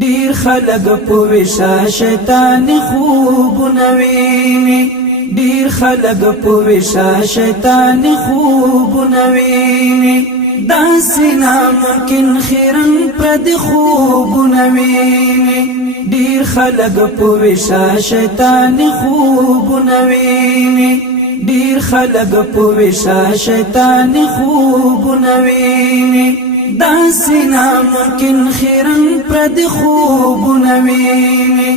ډیر خلق په وشا شیطان خوبونه ویني ډیر خلق په وشا شیطان خوبونه ویني داسې ناممکن خیرن پر د خوبونه ویني ډیر خلق په وشا شیطان خوبونه ویني ډیر خلق په وشا شیطان خوبونه ویني داسې ناممکن خیرن پر د خوبونه ویني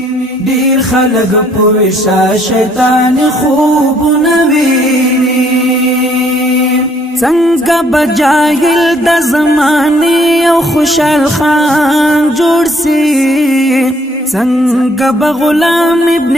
ډیر خلق په وشا شیطان خوبونه ویني څنګه بجاهل د زمانه او خوشحال خان جوړ سي څنګه بغلام ابن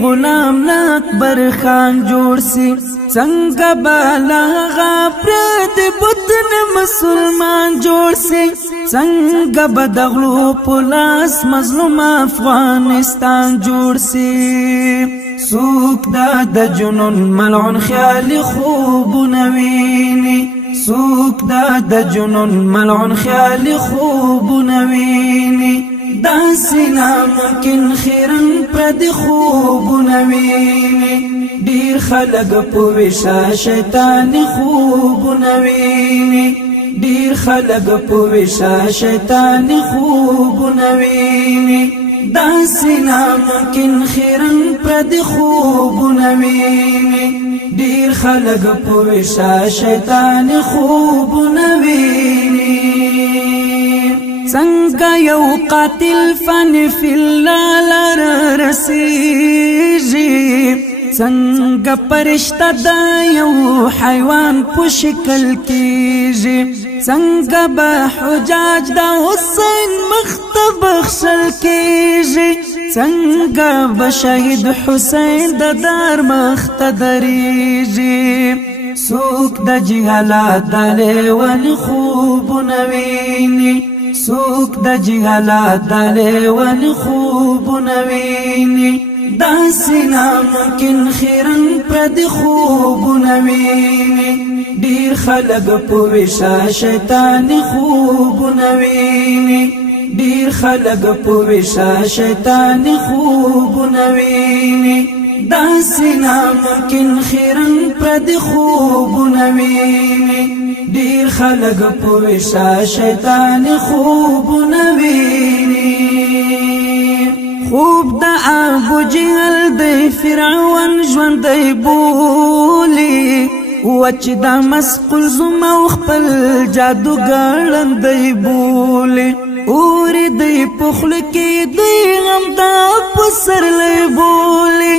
غلام اکبر خان جوړ سي څنګه بلغه پرد بوتن مسلمان جوړ سي څنګه بدغلو پولاس مظلوم افغانستان جوړ سي سوک د جنون ملعون خیال خوبونه ویني سوک د جنون ملعون خیال خوبونه ویني داسې ناممکن خیرن پر د خوبونه ویني ډیر خلق په وشا شیطان خوبونه ویني ډیر خلق په وشا شیطان خوبونه ویني داسې ناممکن خیرن پر د خوبونه ویني ډیر خلق په وشا شیطان خوبونه ویني څنګه یو قاتل فن فی الله لار رسیږي څنګه پرشتہ د یو حیوان په شکل کېږي څنګه به حجاج د حسین مختبخشل کېږي څنګه به شهید حسین د دار مختدریږي څوک د جهالت د لیوان خوبونه ویني څوک د جهالت د لیوان خوبونه ویني داسې ناممکن خیرن پر د خوبونه ویني ډیر خلق په وشا شیطان خوبونه ویني ډیر خلق په وشا شیطان خوبونه ویني داسې ناممکن خیرن پر د خوبونه ویني ډیر خلق په وشا شیطان خوبونه ویني خوب د ابو جهل د فرعون ژوند بولی وچ د مسقل زما خپل جادو ګړندې بولی اور د پخل کې د غم د پسر لې بولی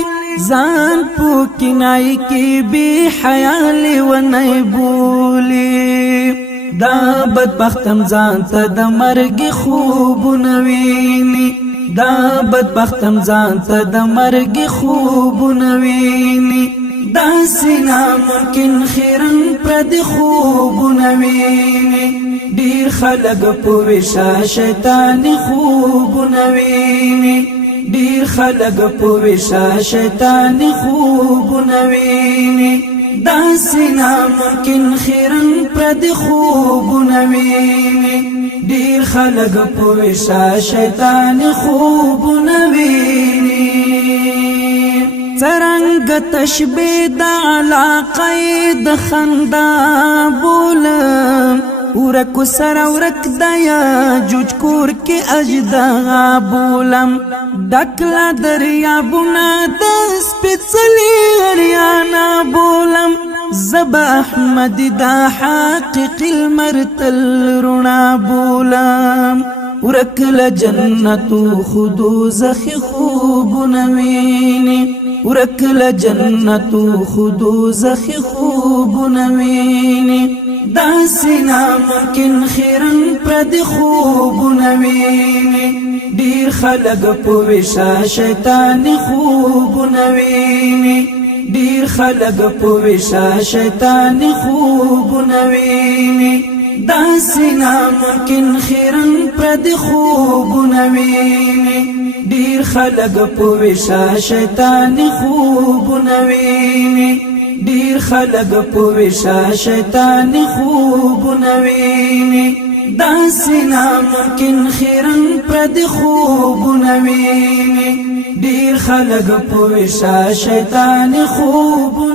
ځان په کنای کې به حیال و نه بولی دا بدبختم ځان ته د مرګ خوبونه ویني دا بدبختم ځان ته د مرګ خوبونه ویني داسې ناممکن خیرن پر د خوبونه ویني ډیر خلق په وشا شیطان خوبونه ویني ډیر خلق په وشا شیطان خوبونه ویني داسې ناممکن خیرن پر د خوبونه ویني ډیر خلق په وشا شیطان خوبونه ویني څرنګه تشبیه د علاقه د خندا بولم ورکو سره ورک د یاجوج کور کې اجدا بولم ډکلا دریابونه د سپېڅلي هریانا بولم زب احمد دا حقیق المرتل رڼا بولم ورکل جنتو خودو زخی خوبونه ویني ورکل جنتو خودو زخی خوبونه ویني داسې ناممکن خیرن پر د خوبونه ویني ډیر خلق په وشا شیطان خوبونه ویني ډیر خلق په وشا شیطان خوبونه ویني داسې ناممکن خیرن پر د خوبونه ویني ډیر خلق په وشا شیطان خوبونه ویني ډیر خلق په وشا شیطان خوبونه ویني داسنا ممکن خیرن پرد خوب نوینی دیر خلق پوشا شیطان خوب